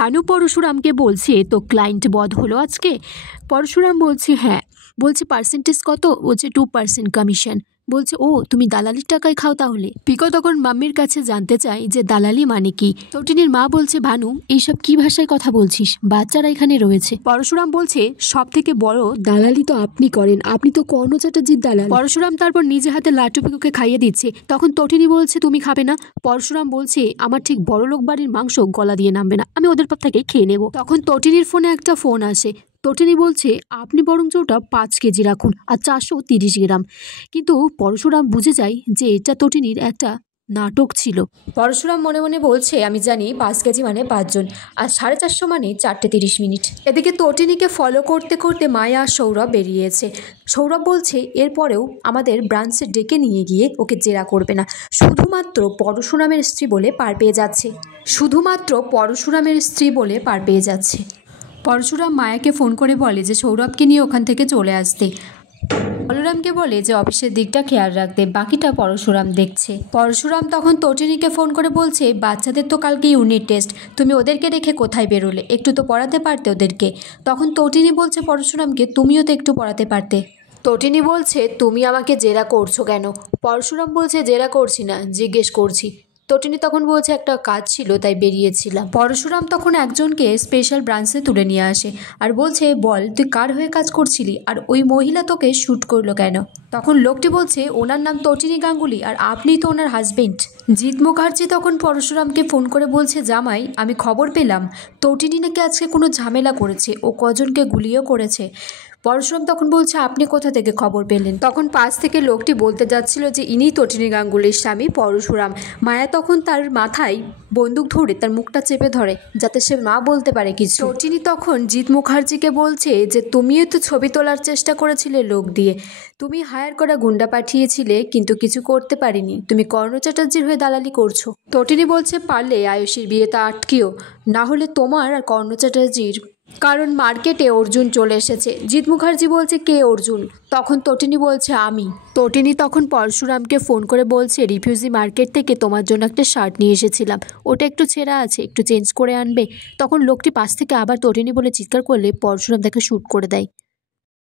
ভানু পরশুরামকে বলছে, তো ক্লায়েন্ট বধ হলো আজকে? পরশুরাম বলছে হ্যাঁ। বলছে পার্সেন্টেজ কত? বলছে 2% কমিশন। বলছে ও তুমি দালালির টাকায় খাও তাহলে? পিকো তখন মাম্মির কাছে জানতে চাই যে দালালি মানে কি। তটিনীর মা বলছে, ভানু এইসব কি ভাষায় কথা বলছিস, বাচ্চারা এখানে রয়েছে। পরশুরাম বলছে, সব থেকে বড় দালালি তো আপনি করেন, আপনি তো কর্ণ চ্যাটার্জির দালাল। পরশুরাম তারপর নিজে হাতে লাট্টু পিকুকে খাইয়ে দিচ্ছে। তখন তটিনী বলছে, তুমি খাবে না? পরশুরাম বলছে, আমার ঠিক বড়লোক বাড়ির মাংস গলা দিয়ে নামবে না, আমি ওদের থেকে খেয়ে নেব। তখন তটিনীর ফোনে একটা ফোন আসে। তটিনী বলছে, আপনি বরঞ্চ ওটা 5 কেজি রাখুন আর 430 গ্রাম। কিন্তু পরশুরাম বুঝে যায় যে এটা তটিনীর একটা নাটক ছিল। পরশুরাম মনে মনে বলছে, আমি জানি 5 কেজি মানে 5 জন, আর 450 মানে 4:30। এদিকে তটিনীকে ফলো করতে করতে মায়া আর সৌরভ বেরিয়েছে। সৌরভ বলছে, এরপরেও আমাদের ব্রাঞ্চে ডেকে নিয়ে গিয়ে ওকে জেরা করবে না, শুধুমাত্র পরশুরামের স্ত্রী বলে পার পেয়ে যাচ্ছে, শুধুমাত্র পরশুরামের স্ত্রী বলে পার পেয়ে যাচ্ছে। পরশুরাম মায়াকে ফোন করে বলে যে সৌরভকে নিয়ে ওখান থেকে চলে আসতে। বলরামকে বলে যে অফিসের দিকটা খেয়াল রাখতে, বাকিটা পরশুরাম দেখছে। পরশুরাম তখন তটিনীকে ফোন করে বলছে, বাচ্চাদের তো কালকে ইউনিট টেস্ট, তুমি ওদেরকে রেখে কোথায় বেরোলে? একটু তো পড়াতে পারতে ওদেরকে। তখন তটিনী বলছে পরশুরামকে, তুমিও তো একটু পড়াতে পারতে। তটিনী বলছে, তুমি আমাকে জেরা করছো কেন? পরশুরাম বলছে, জেরা করছি না, জিজ্ঞেস করছি। তটিনী তখন বলছে, একটা কাজ ছিল তাই বেরিয়েছিলাম। পরশুরাম তখন একজনকে স্পেশাল ব্রাঞ্চে তুলে নিয়ে আসে আর বলছে, বল তুই কার হয়ে কাজ করছিলি আর ওই মহিলা তোকে শ্যুট করলো কেন? তখন লোকটি বলছে, ওনার নাম তটিনী গাঙ্গুলি আর আপনি তো ওনার হাজবেন্ড। জিৎ মুখার্জি তখন পরশুরামকে ফোন করে বলছে, জামাই আমি খবর পেলাম তটিনী নাকি আজকে কোনো ঝামেলা করেছে, ও কজনকে গুলিও করেছে। পরশুরাম তখন বলছে, আপনি কোথা থেকে খবর পেলেন? তখন পাশ থেকে লোকটি বলতে যাচ্ছিল যে ইনি তটিনী গাঙ্গুলির স্বামী পরশুরাম। মায়া তখন তার মাথায় বন্দুক ধরে তার মুখটা চেপে ধরে যাতে সে না বলতে পারে কিছু। তটিনী তখন জিৎ মুখার্জিকে বলছে যে তুমিও তো ছবি তোলার চেষ্টা করেছিলে লোক দিয়ে, তুমি হায়ার করা গুন্ডা পাঠিয়েছিলে কিন্তু কিছু করতে পারিনি, তুমি কর্ণ চ্যাটার্জির হয়ে দালালি করছো। তটিনী বলছে, পারলে আয়ুষীর বিয়েটা আটকিও, না হলে তোমার আর কর্ণ চ্যাটার্জির, কারণ মার্কেটে অর্জুন চলে এসেছে। জিৎ মুখার্জি বলছে, কে অর্জুন? তখন তটিনী বলছে, আমি। তটিনী তখন পরশুরামকে ফোন করে বলছে, রিফিউজি মার্কেট থেকে তোমার জন্য একটা শার্ট নিয়ে এসেছিলাম, ওটা একটু ছেঁড়া আছে, একটু চেঞ্জ করে আনবে? তখন লোকটি পাশ থেকে আবার তটিনী বলে চিৎকার করলে পরশুরাম তাকে শ্যুট করে দেয়।